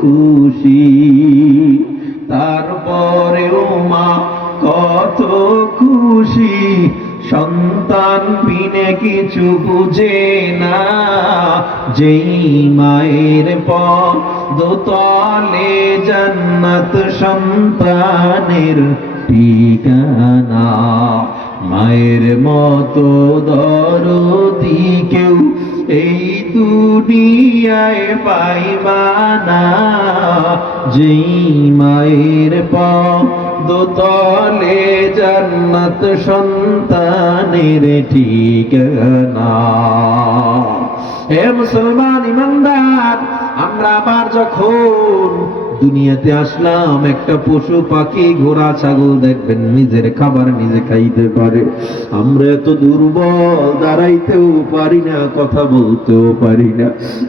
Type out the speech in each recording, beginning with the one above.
খুশি। তারপরেও মা কত খুশি, সন্তান বিনে কিছু বুঝে না। যেই মায়ের পদতলে জান্নাত সন্তানের ঠিকানা। মায়ের মতো দরদি কেউ এই দুনিয়ায় পাইবা না। যেই মায়ের পদতলে জান্নাত সন্তানের ঠিকানা। হে মুসলমান ইমানদার, আমরা আবার যখন দুনিয়াতে আসলাম, একটা পশু পাখি ঘোড়া ছাগল দেখবেন নিজের খাবার নিজে খাইতে পারে। আমরা এত দুর্বল, দাঁড়াইতেও পারি না, কথা বলতেও পারি না।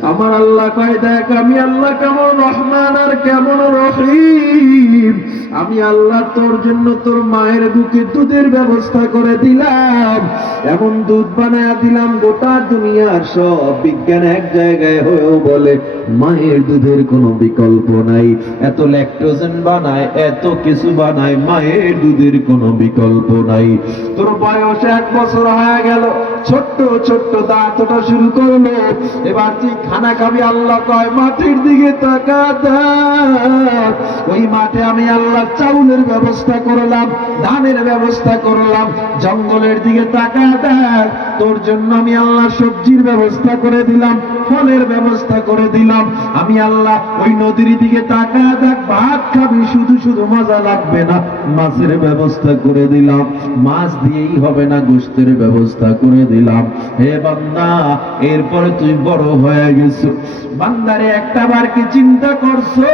আমার আল্লাহ কয়, দেখ আমি আল্লাহ কেমন রহমান আর কেমন রহিম। আমি আল্লাহ তোর জন্য তোর মায়ের বুকে দুধের ব্যবস্থা করে দিলাম, এমন দুধ বানায় দিলাম গোটা দুনিয়ার সব বিজ্ঞান এক জায়গায় হয়েও বলে মায়ের দুধের কোনো বিকল্প নাই। এত ল্যাকটোজেন বানায়, এত কিছু বানায়, মায়ের দুধের কোনো বিকল্প নাই। তোর বয়স 1 বছর হয়ে গেল, ছোট্ট ছোট্ট দাঁত ওঠা শুরু করলো, এবার তুই খানা খাবি। আল্লাহ কয় মাটির দিকে তাকা দেখ, ওই মাঠে আমি আল্লাহ চাউলের ব্যবস্থা করলাম, ধানের ব্যবস্থা করলাম। জঙ্গলের দিকে তাকা দেখ, তোর জন্য আমি আল্লাহ সবজির ব্যবস্থা করে দিলাম, ফলের ব্যবস্থা করে দিলাম। আমি আল্লাহ ওই নদীর দিকে তাকা দেখ, ভাত খাবি, শুধু শুধু মজা লাগবে না, মাছের ব্যবস্থা করে দিলাম। মাছ দিয়েই হবে না, গোশতের ব্যবস্থা করে দিলাম। হে বান্দা, এরপরে তুই বড় হয়ে গেছো, বান্দারে একটা বার কি চিন্তা করছো?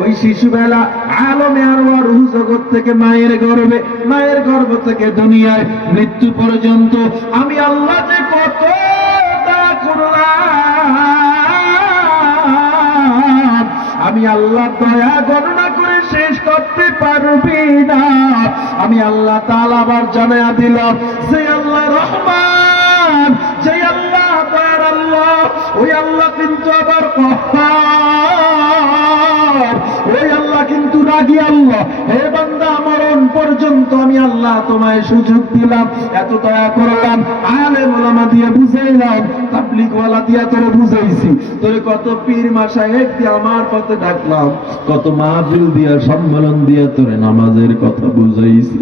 ওই শিশুবেলা আলমে আরওয়াহ রূহ জগৎ থেকে মায়ের গর্ভে, মায়ের গর্ভ থেকে দুনিয়ায় মৃত্যু পর্যন্ত আমি আল্লাহ যে কত দয়া করলাম, আমি আল্লাহ দয়া গণনা করে শেষ করতে পারবি না। আমি আল্লাহ তাআলা আবার জানায়া দিলাম, যে আল্লাহ রহমান, যে আল্লাহ দয়ার আল্লাহ, ওই আল্লাহ কিন্তু আবার কহ্হার, ওই আল্লাহ কিন্তু রাগী আল্লাহ। হে বান্দা, মরণ পর্যন্ত আমি আল্লাহ তোমায় সুযোগ দিলাম, এত দয়া করলাম, আলেম ওলামা দিয়ে বুঝাইলাম, তাবলীগ ওয়ালা দিয়া তোরে বুঝাইছি, তোরে কত পীর মাশায়েখ দিয়ে আমার পথে ডাকলাম, কত মাহফিল দিয়া সম্মেলন দিয়া তোরে নামাজের কথা বুঝাইছি।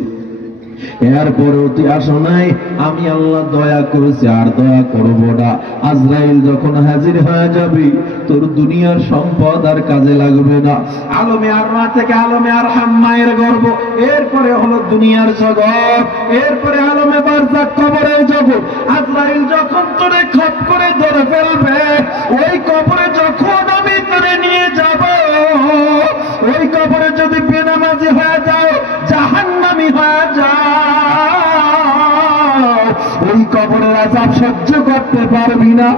এরপরেও তুই আসো নাই। আমি আল্লাহ দয়া করেছি, আর দয়া করব না। আজরাইল যখন হাজির হয়ে যাবি, তোর দুনিয়ার সম্পদ আর কাজে লাগবে না। আলমে আরওয়াহ থেকে আলমে আরহাম মায়ের গর্ভ, এরপরে হলো দুনিয়ার জগৎ, এরপরে আলমে বারজাখ কবরের জগৎ। আজরাইল যখন তোরে খপ করে ধরে ফেলবে, ওই কবরে যখন আমি তোরে নিয়ে যাব, ওই কবরে যদি বেনামাজি হয়ে যাও, জাহান্নামী হয়ে যাও, ওই কবরের আযাব সহ্য করতে পারবি না।